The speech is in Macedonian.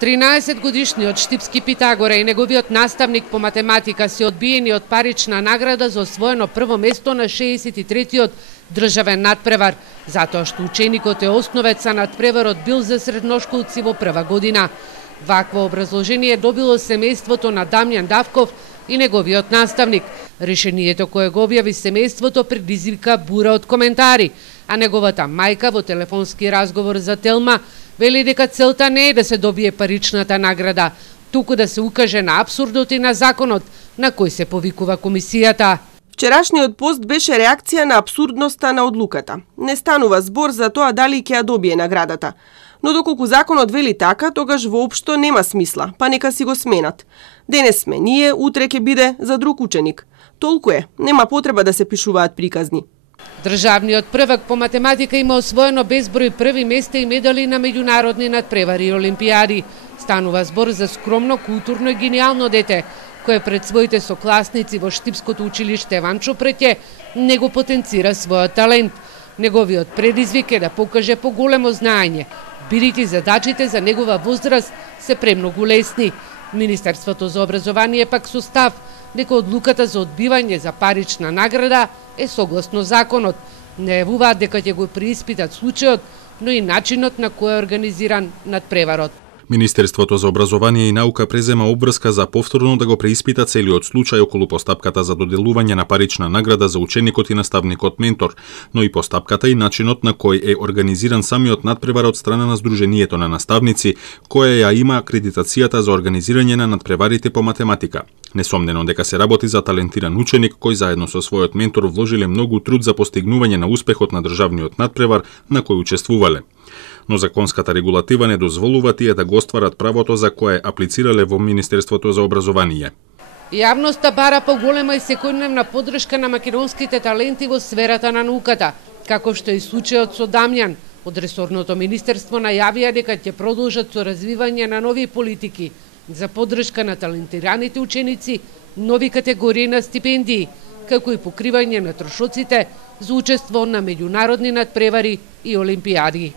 13-годишниот Штипски Питагора и неговиот наставник по математика се одбиени од парична награда за освоено прво место на 63-тиот државен надпревар, затоа што ученикот е основец, а надпреварот бил за средношколци во прва година. Вакво образложение добило семејството на Дамјан Давков и неговиот наставник. Решението кое го објави семејството предизвика бура од коментари, а неговата мајка во телефонски разговор за Телма вели дека целта не е да се добие паричната награда, туку да се укаже на апсурдот и на законот на кој се повикува комисијата. Вчерашниот пост беше реакција на апсурдноста на одлуката. Не станува збор за тоа дали ќе ја добие наградата. Но доколку законот вели така, тогаш воопшто нема смисла, па нека си го сменат. Денес сме ние, утре ќе биде за друг ученик. Толку е, нема потреба да се пишуваат приказни. Државниот првак по математика има освоено безброј први места и медали на меѓународни надпревари и олимпијади. Станува збор за скромно, културно и гениално дете, кое пред своите сокласници во Штипското училиште Ванчо Преќе не го потенцира својот талент. Неговиот предизвик е да покаже поголемо знаење, бидејќи задачите за негова возраст се премногу лесни. Министерството за образование пак со став дека одлуката за одбивање за парична награда е согласно законот. Најавуваат дека ќе го преиспитат случајот, но и начинот на кој е организиран надпреварот. Министерството за образование и наука презема обврска за повторно да го преиспита целиот случај околу постапката за доделување на парична награда за ученикот и наставникот ментор, но и постапката и начинот на кој е организиран самиот надпревар од страна на Сдруженијето на наставници, која ја има акредитацијата за организирање на надпреварите по математика. Несомнено дека се работи за талентиран ученик кој заедно со својот ментор вложиле многу труд за постигнување на успехот на државниот надпревар на кој учествувале. Но законската регулатива не дозволува тие да го остварат правото за кое аплицирале во Министерството за образование. Јавноста бара поголема и секојдневна поддршка на македонските таленти во сферата на науката, како што е случајот со Дамјан. Од ресорното министерство најавија дека ќе продолжат со развивање на нови политики за поддршка на талентираните ученици, нови категории на стипендии, како и покривање на трошоците за учество на меѓународни надпревари и олимпијади.